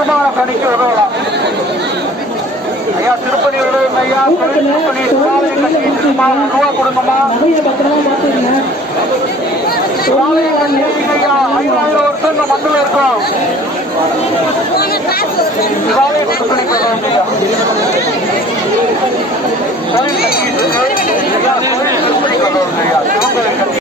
கட்டுமான பணிக்கு உதவலாம் ஐயா திருப்பணி உதவும் ஐயா தொழில் திருப்பணி சுகாதார கட்சி சுமார் ரூபா கொடுங்கம்மா நிறைய பத்திரமா பார்த்துக்கங்க சுகாதார கட்சி ஐயா ஐயாயிரம் வருஷம் இந்த மண்ணில் இருக்கும் சுகாதார திருப்பணிக்கு உதவும் ஐயா தொழில் கட்சி இருக்கு. ஐயா தொழில் திருப்பணிக்கு உதவும் ஐயா சிவகங்கை கட்சி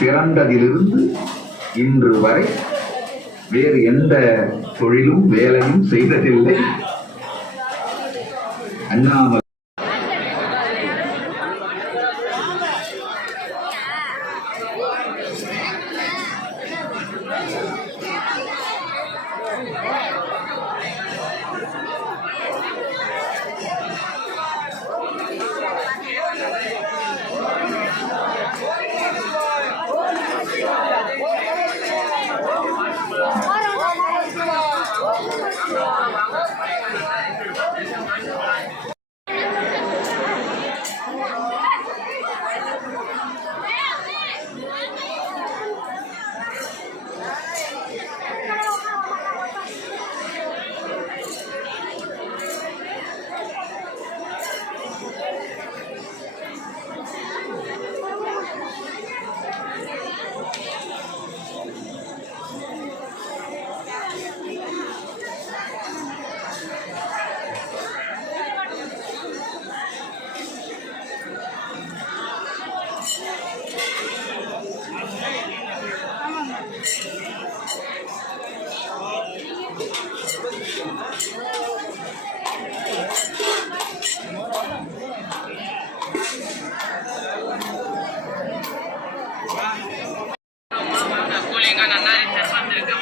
பிறந்ததிலிருந்து இன்று வரை வேறு எந்த தொழிலும் வேலையும் செய்ததில்லை. அண்ணாமலை கூலிங்க நன்னாரி சர்பத் இருக்கு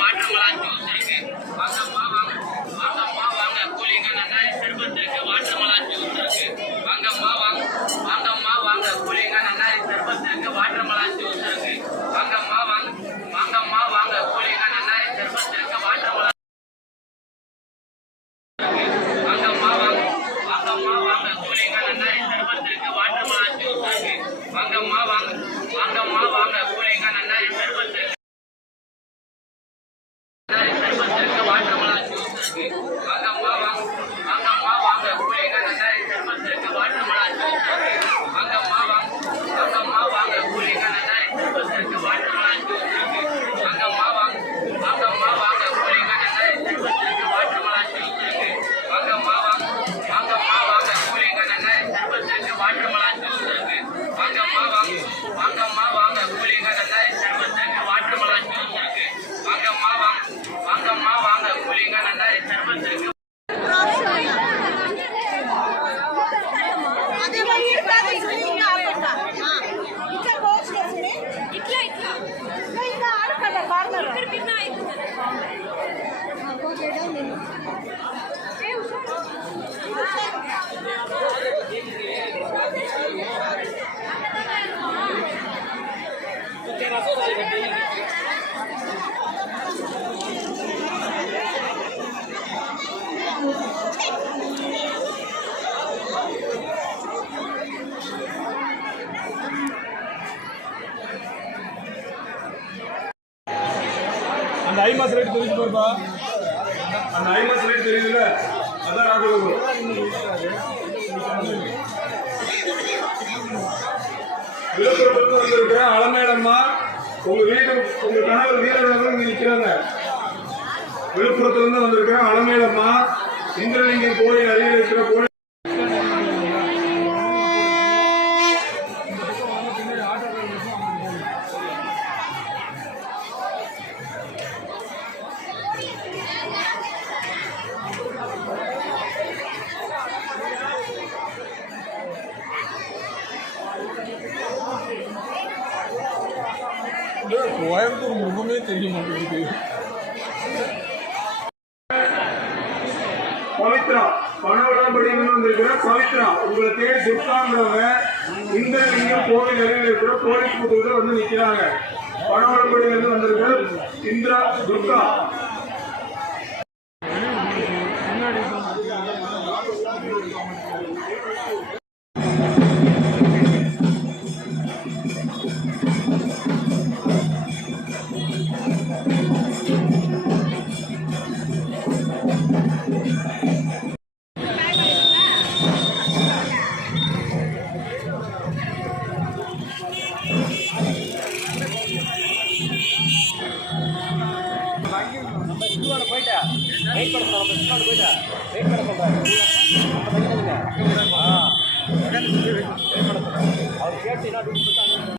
que ஐமாஸ் ரேட் தெரிஞ்சு பாருப்பா. அந்த ஐமாஸ் ரேட் தெரியுதுல்ல? அதான் ராஜகோபுரம் விழுப்புரத்துக்கு வந்திருக்கிற அலமேடம்மா உங்க வீட்டு உங்க கணவர் வீரர்கள் இங்க நிக்கிறாங்க. விழுப்புரத்துல இருந்து வந்திருக்கிற அலமேடம்மா இந்திரலிங்கம் கோயில் அருகில் இருக்கிற கோயில் அழகுக்கு முகமே தெரிய மாட்டேங்குது பவித்ரா பண விடாம்படின்னு வந்திருக்கிற பவித்ரா உங்களை தேடி துர்காங்கிறவங்க இந்த லிங்கம் கோவில் அருகில் இருக்கிற கோவில் கூட்டத்தில் வந்து நிற்கிறாங்க பண விடாம்படியிலிருந்து வந்திருக்கிற இந்திரா துர்கா. வெயிட் பண்ண சொல்கிறேன் போயிட்டா வெயிட் பண்ண